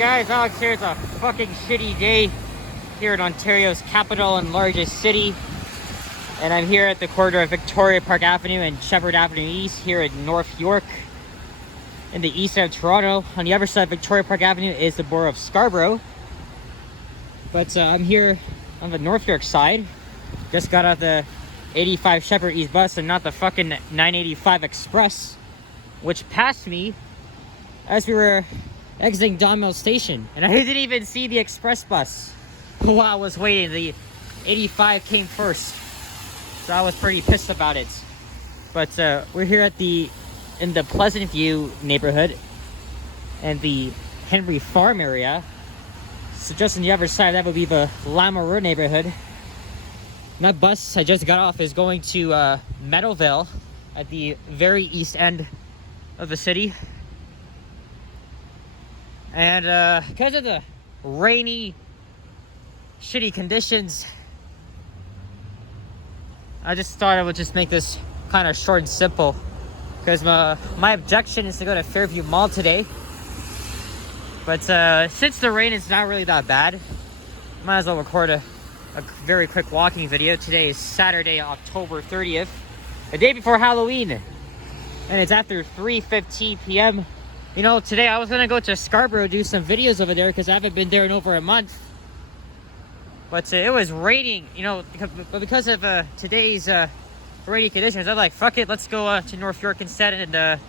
guys, Alex here. It's a fucking shitty day here in Ontario's capital and largest city. And I'm here at the corner of Victoria Park Avenue and Sheppard Avenue East here in North York in the east side of Toronto. On the other side of Victoria Park Avenue is the borough of Scarborough. But I'm here on the North York side. Just got out the 85 Sheppard East bus and not the fucking 985 Express, which passed me as we were exiting Don Mills Station. And I didn't even see the express bus while I was waiting. The 85 came first, so I was pretty pissed about it. But we're here at in the Pleasant View neighborhood and the Henry Farm area. So just on the other side, that would be the Lamoureux neighborhood. And that bus I just got off is going to Meadowvale at the very east end of the city. And because of the rainy, shitty conditions, I just thought I would just make this kind of short and simple. Because my objection is to go to Fairview Mall today. But since the rain is not really that bad, might as well record a very quick walking video. Today is Saturday, October 30th, the day before Halloween. And it's after 3:15 p.m. You know, today I was going to go to Scarborough, do some videos over there because I haven't been there in over a month. But it was raining, you know, because of today's rainy conditions. I'm like, fuck it, let's go to North York instead and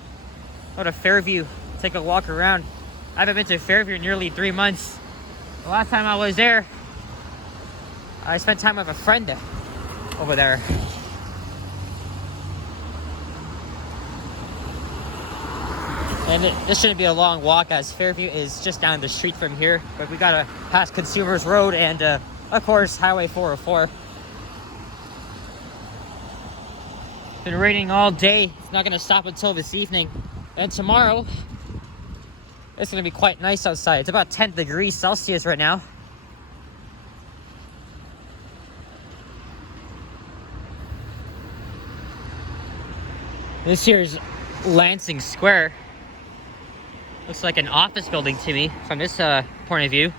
go to Fairview, take a walk around. I haven't been to Fairview in nearly 3 months. The last time I was there, I spent time with a friend over there. And this shouldn't be a long walk as Fairview is just down the street from here. But we gotta pass Consumers Road and, of course, Highway 404. It's been raining all day. It's not gonna stop until this evening. And tomorrow, it's gonna be quite nice outside. It's about 10 degrees Celsius right now. This here's Lansing Square. Looks like an office building to me from this point of view.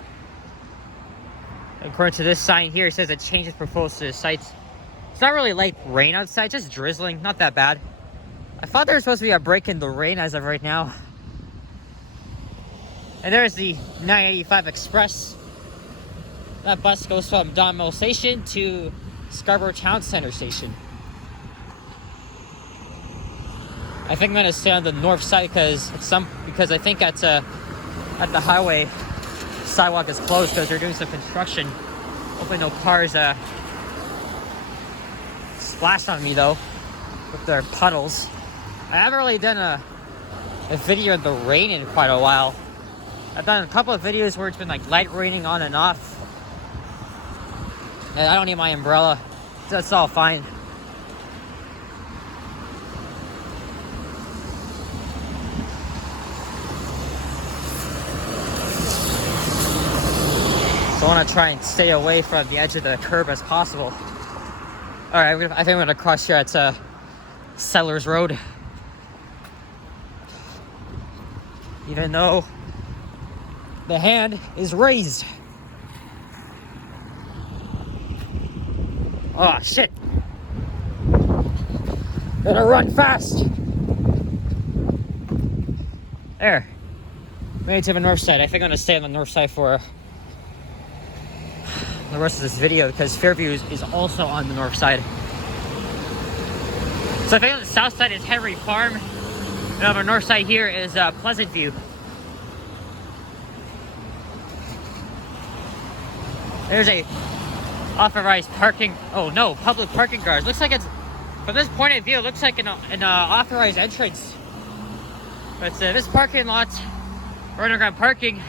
According to this sign here, it says a change is proposed to the site. It's not really like rain outside, just drizzling, not that bad. I thought there was supposed to be a break in the rain as of right now. And there's the 985 Express. That bus goes from Don Mills Station to Scarborough Town Center Station. I think I'm gonna stay on the north side because I think at the highway sidewalk is closed because they're doing some construction. Hopefully no cars splashed on me though with their puddles. I haven't really done a video of the rain in quite a while. I've done a couple of videos where it's been like light raining on and off. And I don't need my umbrella, so that's all fine. So I want to try and stay away from the edge of the curb as possible. Alright, I think I'm going to cross here at Sellers Road. Even though the hand is raised. Oh shit. Gotta run fast. There. Made it to the north side. I think I'm going to stay on the north side for the rest of this video because Fairview is also on the north side. So I think on the south side is Henry Farm, and on the north side here is Pleasant View. There's a authorized parking, oh no, public parking garage. Looks like it's, from this point of view, it looks like an authorized entrance. But this parking lot, or underground parking,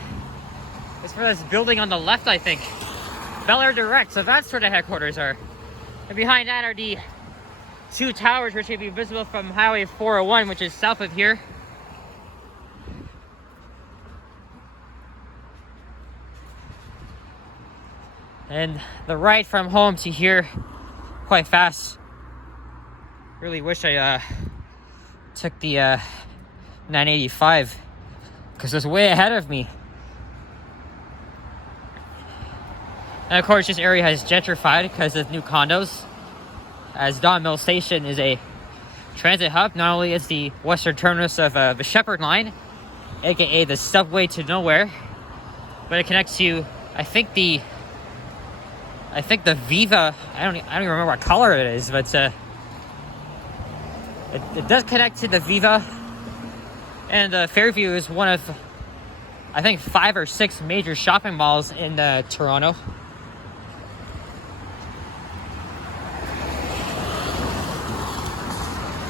is for this building on the left, I think. Bel Air Direct, so that's where the headquarters are. And behind that are the two towers which will be visible from Highway 401, which is south of here. And the ride from home to here, quite fast. Really wish I took the 985 because it's way ahead of me. And of course, this area has gentrified because of new condos, as Don Mill Station is a transit hub. Not only is the western terminus of the Sheppard line, aka the subway to nowhere, but it connects to, I think the Viva. I don't even remember what color it is, but it does connect to the Viva. And Fairview is one of, I think, 5 or 6 major shopping malls in Toronto.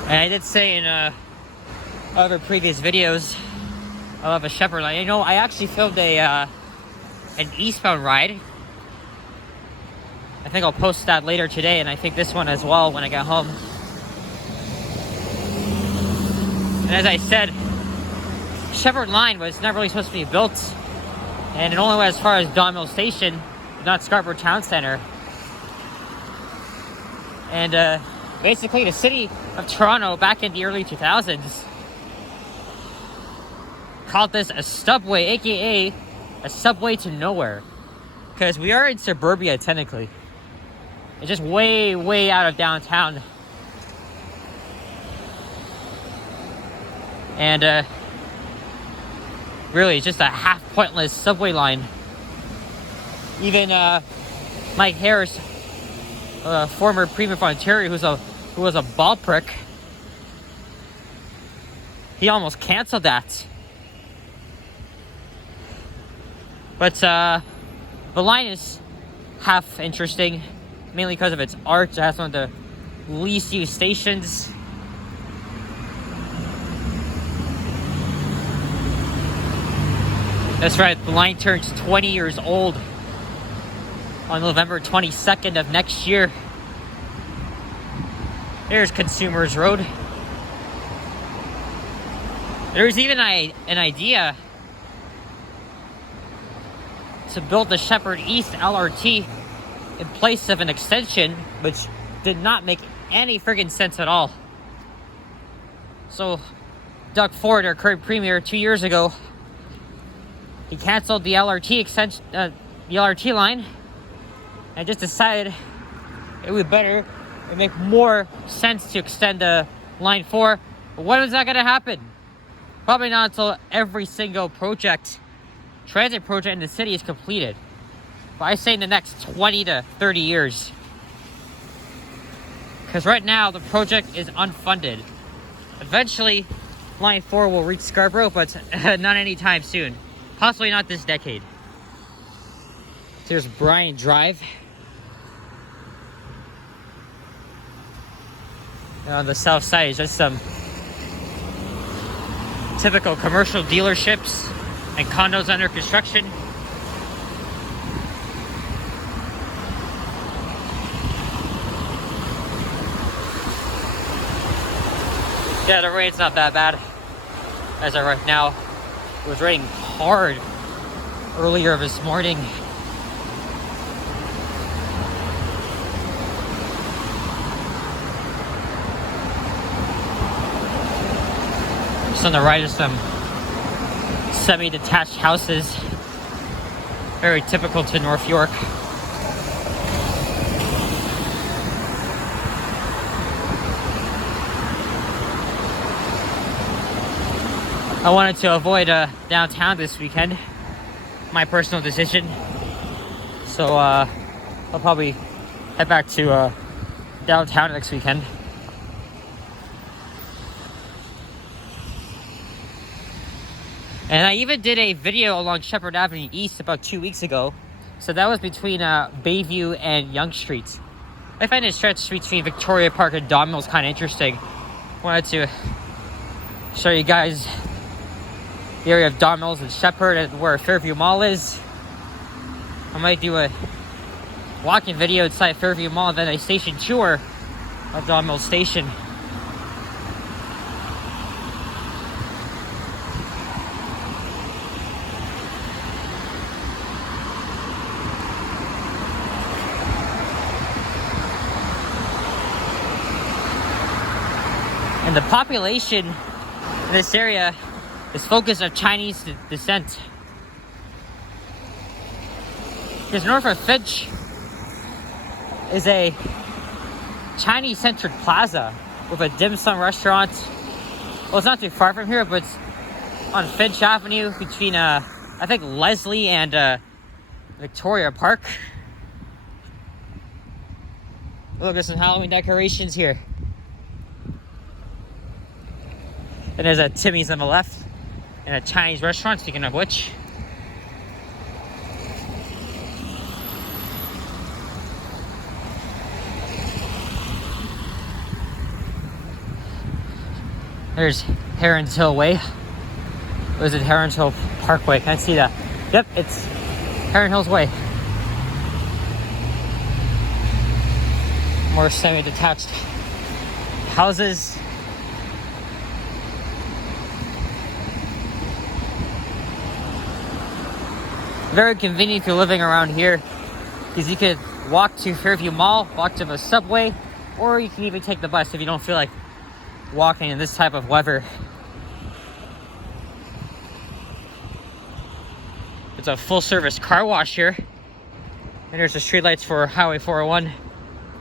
And I did say in other previous videos of a Sheppard line, I actually filmed an eastbound ride. I think I'll post that later today, and I think this one as well when I get home. And as I said, Sheppard line was never really supposed to be built, and it only went as far as Don Mill Station, not Scarborough Town Centre. And basically, the city of Toronto back in the early 2000s called this a stubway, aka a subway to nowhere, because we are in suburbia technically. It's just way, way out of downtown. And really, it's just a half pointless subway line. Even Mike Harris, former Premier of Ontario, who was a ball prick, he almost canceled that. But the line is half interesting, mainly because of its art. It has one of the least used stations. That's right, the line turns 20 years old on November 22nd of next year. There's Consumers Road. There's even an idea to build the Sheppard East LRT in place of an extension, which did not make any friggin' sense at all. So, Doug Ford, our current premier, 2 years ago, he canceled the LRT extension, the LRT line, and just decided it would make more sense to extend line 4. But when is that going to happen? Probably not until every single transit project in the city is completed. But I say in the next 20 to 30 years. Because right now, the project is unfunded. Eventually, line 4 will reach Scarborough, but not anytime soon. Possibly not this decade. There's Bryant Drive. And on the south side is just some typical commercial dealerships and condos under construction. Yeah, the rain's not that bad as of right now. It was raining hard earlier this morning. Just on the right is some semi-detached houses. Very typical to North York. I wanted to avoid downtown this weekend. My personal decision. So I'll probably head back to downtown next weekend. And I even did a video along Sheppard Avenue East about 2 weeks ago. So that was between Bayview and Yonge Street. I find this stretch between Victoria Park and Don Mills kind of interesting. Wanted to show you guys the area of Don Mills and Sheppard and where Fairview Mall is. I might do a walking video inside Fairview Mall and then a station tour of Don Mills Station. And the population in this area is focused on Chinese descent. Because north of Finch is a Chinese-centered plaza with a dim sum restaurant. Well, it's not too far from here, but it's on Finch Avenue between, I think, Leslie and Victoria Park. Look, there's some Halloween decorations here. And there's a Timmy's on the left and a Chinese restaurant, speaking of which. There's Heron's Hill Way. Or is it Heron's Hill Parkway? Can't see that. Yep, it's Heron Hills Way. More semi-detached houses. Very convenient if you're living around here, because you could walk to Fairview Mall, walk to the subway, or you can even take the bus if you don't feel like walking in this type of weather. It's a full-service car wash here. And there's the streetlights for Highway 401.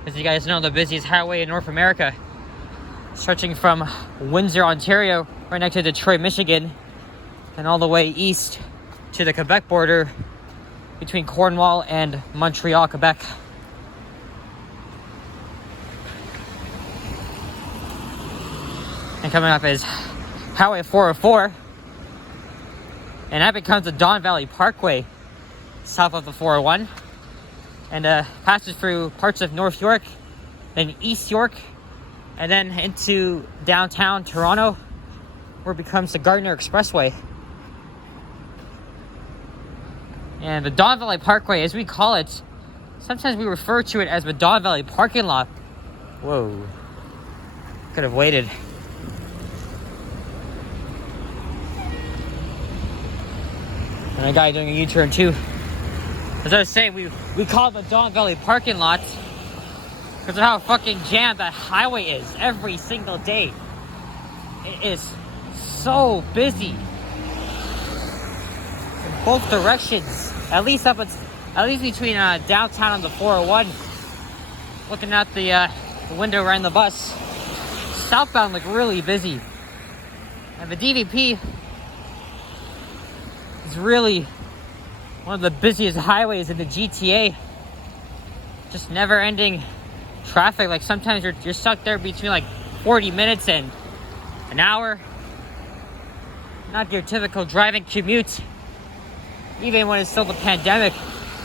As you guys know, the busiest highway in North America. Stretching from Windsor, Ontario, right next to Detroit, Michigan, and all the way east to the Quebec border between Cornwall and Montreal, Quebec. And coming up is Highway 404. And that becomes the Don Valley Parkway south of the 401. And passes through parts of North York, then East York, and then into downtown Toronto, where it becomes the Gardiner Expressway. And the Don Valley Parkway, as we call it, sometimes we refer to it as the Don Valley Parking Lot. Whoa. Could have waited. And a guy doing a U-turn too. As I was saying, we call it the Don Valley Parking Lot because of how fucking jammed that highway is every single day. It is so busy in both directions. At least between downtown and the 401. Looking out the window right in the bus, southbound look really busy, and the DVP is really one of the busiest highways in the GTA. Just never-ending traffic. Like sometimes you're stuck there between like 40 minutes and an hour. Not your typical driving commute, even when it's still the pandemic.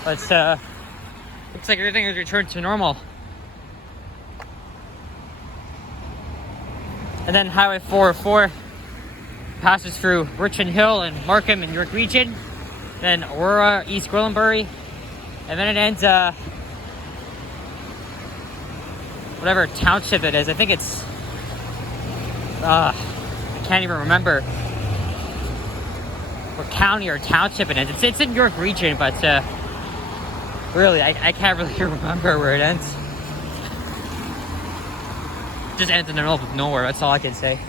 But looks like everything has returned to normal. And then Highway 404 passes through Richmond Hill and Markham and York Region. Then Aurora, East Gwillimbury, and then it ends whatever township it is. I think it's I can't even remember what county or township it ends. It's in York Region, but really I can't really remember where it ends. It just ends in the middle of nowhere. That's all I can say.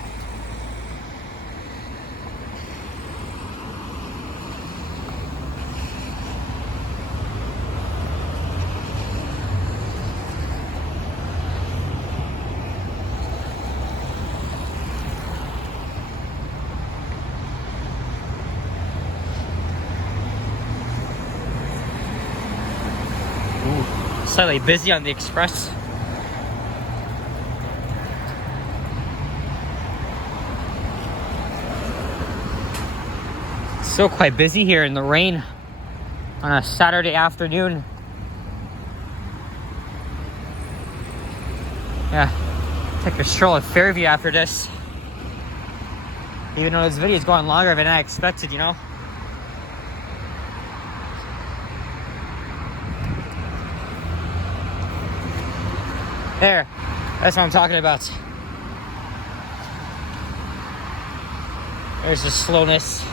Slightly busy on the express. Still quite busy here in the rain on a Saturday afternoon. Yeah, take a stroll at Fairview after this. Even though this video is going longer than I expected, you know. There, that's what I'm talking about. There's the slowness.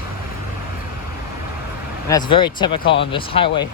And that's very typical on this highway.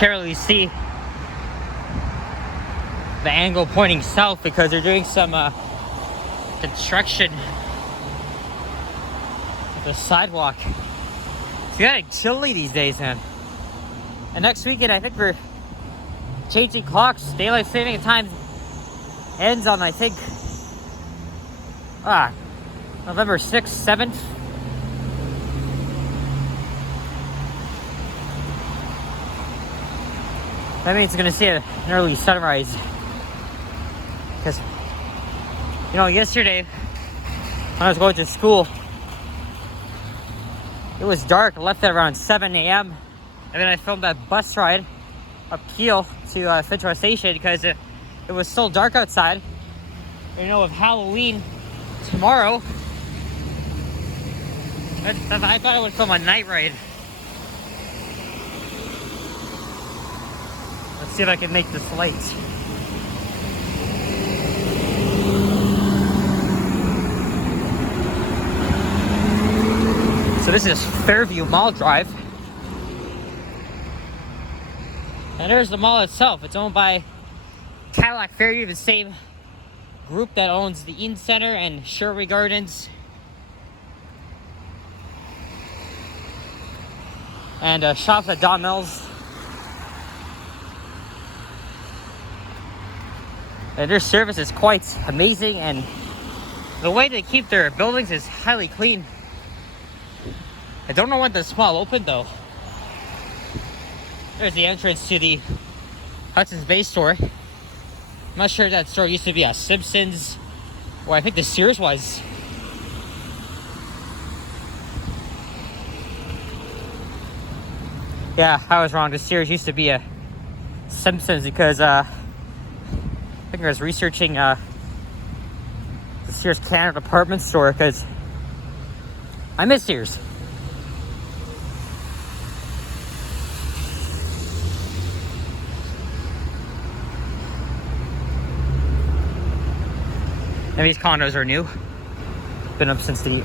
can't really see the angle pointing south because they're doing some construction of the sidewalk. It's getting chilly these days, man. And next weekend, I think we're changing clocks. Daylight saving time ends on, I think, November 6th, 7th. That means it's gonna see an early sunrise. Because, you know, yesterday when I was going to school, it was dark. I left at around 7 a.m. and then I filmed that bus ride up Peel to Central Station because it was so dark outside. You know, with Halloween tomorrow, I thought I would film a night ride. Let's see if I can make this light. So this is Fairview Mall Drive. And there's the mall itself. It's owned by Cadillac Fairview, the same group that owns the Eaton Center and Sherwood Gardens. And shops at Don Mills. And their service is quite amazing, and the way they keep their buildings is highly clean. I don't know when this mall opened though. There's the entrance to the Hudson's Bay store. I'm not sure if that store used to be a Simpsons, or I think the Sears was. Yeah, I was wrong. The Sears used to be a Simpsons because I think I was researching the Sears Canada department store because I miss Sears. And these condos are new. Been up since the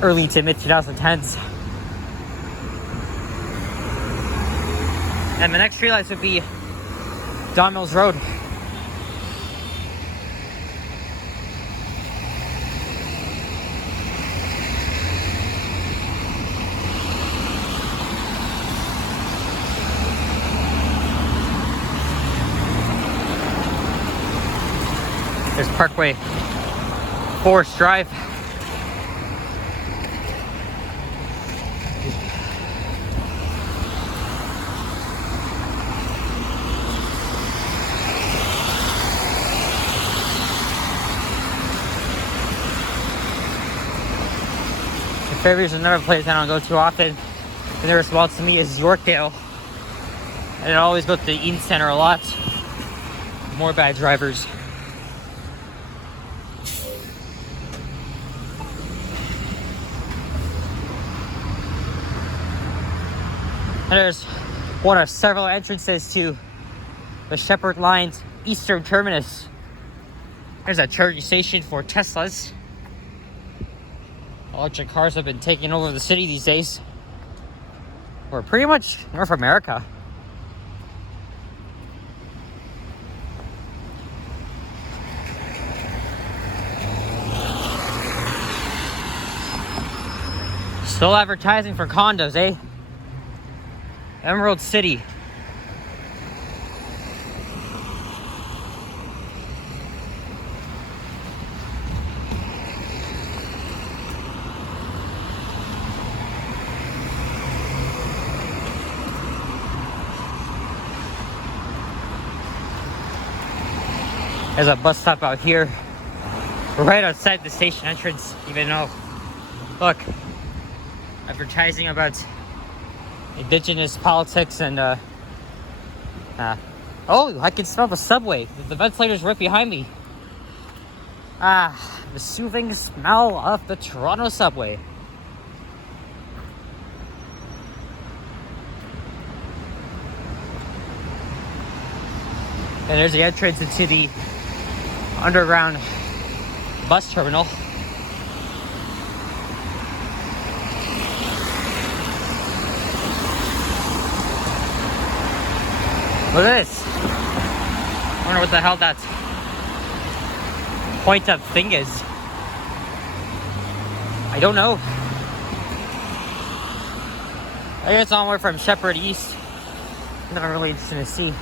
early to mid 2010s. And the next streetlights would be Don Mills Road. There's Parkway Forest Drive. Fairview's another place I don't go too often. The nearest mall to me is Yorkdale. And I always go to the Eaton Center a lot. More bad drivers. And there's one of several entrances to the Sheppard Line's eastern terminus. There's a charging station for Teslas. Electric cars have been taking over the city these days. Or pretty much North America. Still advertising for condos, eh? Emerald City. There's a bus stop out here. We're right outside the station entrance, even though, look, advertising about indigenous politics and oh, I can smell the subway. The ventilator's right behind me. The soothing smell of the Toronto subway. And there's the entrance into the underground bus terminal. Look at this. I wonder what the hell that point up thing is. I don't know. I think it's on the way from Sheppard East. Never really interesting to see.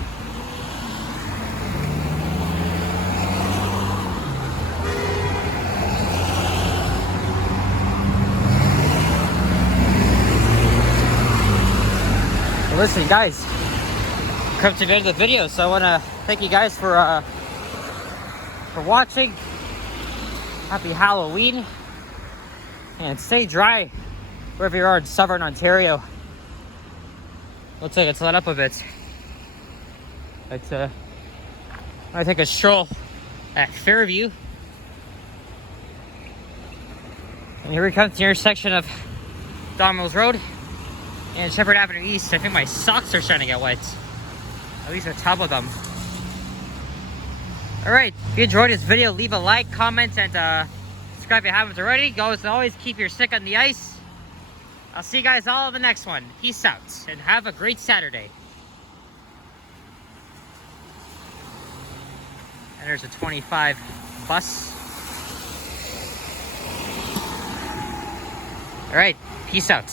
Well, listen, guys, come to the end of the video, so I want to thank you guys for watching. Happy Halloween, and stay dry wherever you are in southern Ontario. Looks like it's let up a bit. But I take a stroll at Fairview, and here we come to the intersection of Don Mills Road and Sheppard Avenue East. I think my socks are starting to get wet. At least a top of them. Alright, if you enjoyed this video, leave a like, comment, and subscribe if you haven't already. Guys, always keep your stick on the ice. I'll see you guys all in the next one. Peace out, and have a great Saturday. And there's a 25 bus. Alright, peace out.